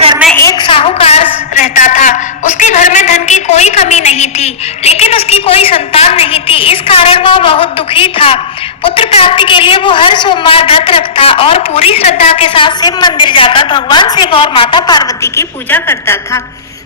नगर में एक साहूकार रहता था। उसके घर में धन की कोई कमी नहीं थी, लेकिन उसकी कोई संतान नहीं थी। इस कारण वह बहुत दुखी था। पुत्र प्राप्ति के लिए वो हर सोमवार व्रत रखता और पूरी श्रद्धा के साथ शिव मंदिर जाकर भगवान शिव और माता पार्वती की पूजा करता था।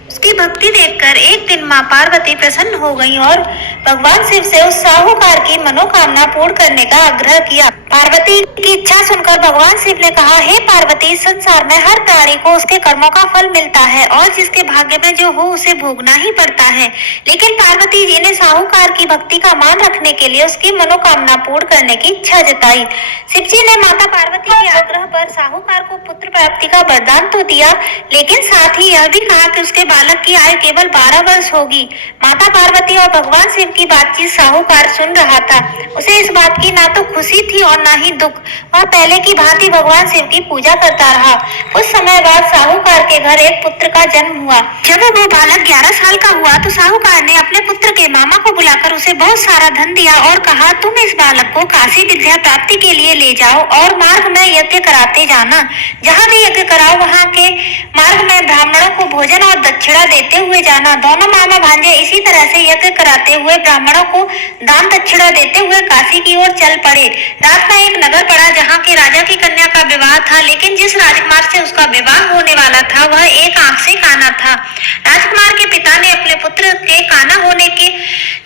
उसकी भक्ति देखकर एक दिन माँ पार्वती प्रसन्न हो गईं और भगवान शिव से उस साहूकार की मनोकामना पूर्ण करने का आग्रह किया। पार्वती की इच्छा सुनकर भगवान शिव ने कहा, हे पार्वती, इस संसार में हर प्राणी को उसके कर्मों का फल मिलता है और जिसके भाग्य में जो हो उसे भोगना ही पड़ता है। लेकिन पार्वती जी ने साहूकार की भक्ति का मान रखने के लिए उसकी मनोकामना पूर्ण करने की इच्छा जताई। शिव जी ने माता पार्वती के आग्रह पर साहूकार को पुत्र प्राप्ति का वरदान तो दिया, लेकिन साथ ही यह भी कहा कि उसके बालक की आयु केवल 12 वर्ष होगी। माता पार्वती और भगवान शिव की बातचीत साहूकार सुन रहा था। उसे इस बात की ना तो खुशी थी और ना ही दुख। वह पहले की भांति भगवान शिव की पूजा करता रहा। कुछ समय बाद साहूकार के घर एक पुत्र का जन्म हुआ। जब वो बालक 11 साल का हुआ तो साहूकार ने अपने पुत्र के मामा को बुलाकर उसे बहुत सारा धन दिया और कहा, तुम इस बालक को काशी विद्या प्राप्ति के लिए ले जाओ और मार्ग में यज्ञ कराते जाना। जहाँ भी यज्ञ कराओ वहाँ के मार्ग में ब्राह्मणों को भोजन और दक्षिणा देते हुए जाना। दोनों मामा भांजे इसी तरह से यज्ञ कराते हुए ब्राह्मणों को दान दक्षिणा देते हुए काशी की ओर चल पड़े। रात में एक नगर पड़ा जहाँ के राजा की कन्या का विवाह था, लेकिन जिस राजकुमार से उसका विवाह होने वाला था वह एक आंख से काना था। राजकुमार के पिता ने अपने पुत्र के काना होने के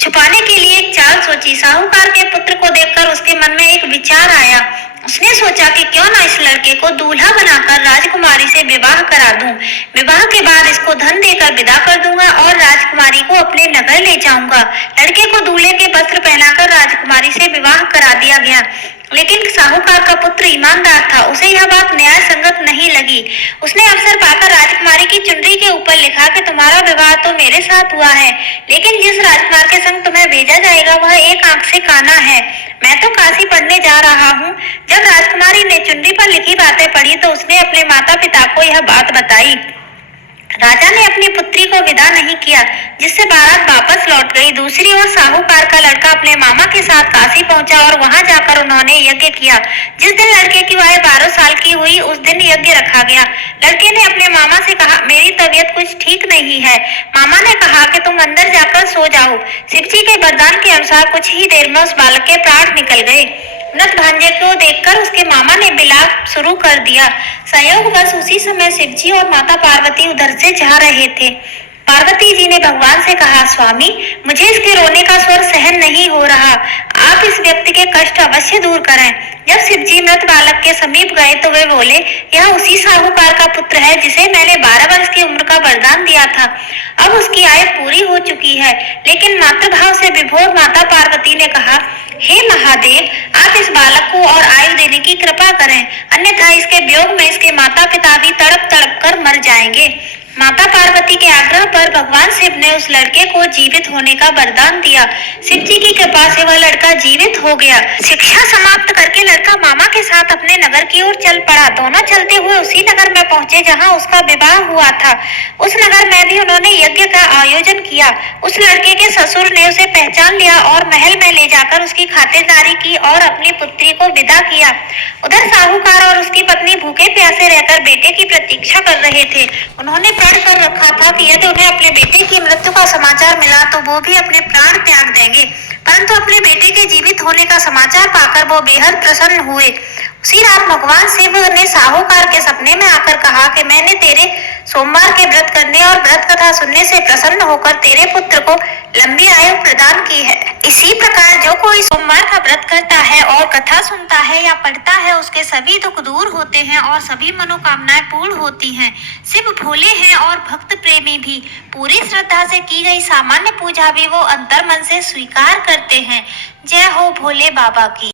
छुपाने के लिए एक चाल सोची। साहूकार के पुत्र को देखकर उसके मन में एक विचार आया। उसने सोचा कि क्यों ना इस लड़के को दूल्हा बनाकर राजकुमारी से विवाह करा दूं। विवाह के बाद इसको धन देकर विदा कर दूंगा और राजकुमारी को अपने नगर ले जाऊंगा। लड़के को दूल्हे के वस्त्र पहनाकर राजकुमारी से विवाह करा दिया गया, लेकिन साहूकार का पुत्र ईमानदार था। उसे यह बात न्याय संगत नहीं लगी। उसने अवसर पाकर राजकुमारी की चुनरी के ऊपर लिखा कि तुम्हारा विवाह तो मेरे साथ हुआ है, लेकिन जिस राजकुमार के संग तुम्हें भेजा जाएगा वह एक आंख से काना है। मैं तो काशी पढ़ने जा रहा हूँ। जब राजकुमारी ने चुनरी पर लिखी बातें पढ़ी तो उसने अपने माता पिता को यह बात बताई। राजा ने अपनी पुत्री को विदा नहीं किया, जिससे बारात वापस लौट गई। दूसरी ओर साहूकार का लड़का अपने मामा के साथ काशी पहुंचा और वहां जाकर उन्होंने यज्ञ किया। जिस दिन लड़के की आयु 12 साल की हुई उस दिन यज्ञ रखा गया। लड़के ने अपने मामा से कहा, मेरी तबीयत कुछ ठीक नहीं है। मामा ने कहा कि तुम अंदर जाकर सो जाओ। शिव जी के वरदान के अनुसार कुछ ही देर में उस बालक के प्राण निकल गए। मृत भांजे को देखकर उसके मामा ने बिलाप शुरू कर दिया। संयोगवश उसी समय शिवजी और माता पार्वती उधर से जा रहे थे। पार्वती जी ने भगवान से कहा, स्वामी, मुझे इसके रोने का स्वर सहन नहीं हो रहा। आप इस व्यक्ति के कष्ट अवश्य दूर करें। जब शिवजी मृत बालक के समीप गए तो वे बोले, यह उसी साहूकार का पुत्र है जिसे मैंने 12 वर्ष की उम्र का वरदान दिया था। अब उसकी आयु पूरी हो चुकी है। लेकिन मातृभाव से विभोर माता पार्वती ने कहा, हे महादेव, आप इस बालक को और आयु देने की कृपा करें, अन्यथा इसके वियोग में इसके माता पिता भी तड़प तड़प कर मर जाएंगे। माता पार्वती के आग्रह पर भगवान शिव ने उस लड़के को जीवित होने का वरदान दिया। शिव जी की कृपा से वह लड़का जीवित हो गया। शिक्षा समाप्त करके लड़का मामा के साथ अपने नगर की ओर चल पड़ा। दोनों चलते हुए उसी नगर में पहुंचे जहां उसका विवाह हुआ था। उस नगर में भी उन्होंने यज्ञ का आयोजन किया। उस लड़के के ससुर ने उसे पहचान लिया और महल में ले जाकर उसकी खातिरदारी की और अपनी पुत्री को विदा किया। उधर साहूकार और उसकी पत्नी भूखे प्यासे रहकर बेटे की प्रतीक्षा कर रहे थे। उन्होंने कर रखा था कि यदि उन्हें अपने बेटे की मृत्यु का समाचार मिला तो वो भी अपने प्राण त्याग देंगे, परंतु अपने बेटे के जीवित होने का समाचार पाकर वो बेहद प्रसन्न हुए। उसी रात भगवान शिव ने साहूकार के सपने में आकर कहा कि मैंने तेरे सोमवार के व्रत करने और व्रत कथा सुनने से प्रसन्न होकर तेरे पुत्र को लंबी आयु प्रदान की है। इसी प्रकार जो कोई सोमवार का व्रत करता है और कथा सुनता है या पढ़ता है उसके सभी दुख दूर होते हैं और सभी मनोकामनाएं पूर्ण होती हैं। शिव भोले हैं और भक्त प्रेमी भी। पूरी श्रद्धा से की गई सामान्य पूजा भी वो अंतर मन से स्वीकार करते हैं। जय हो भोले बाबा की।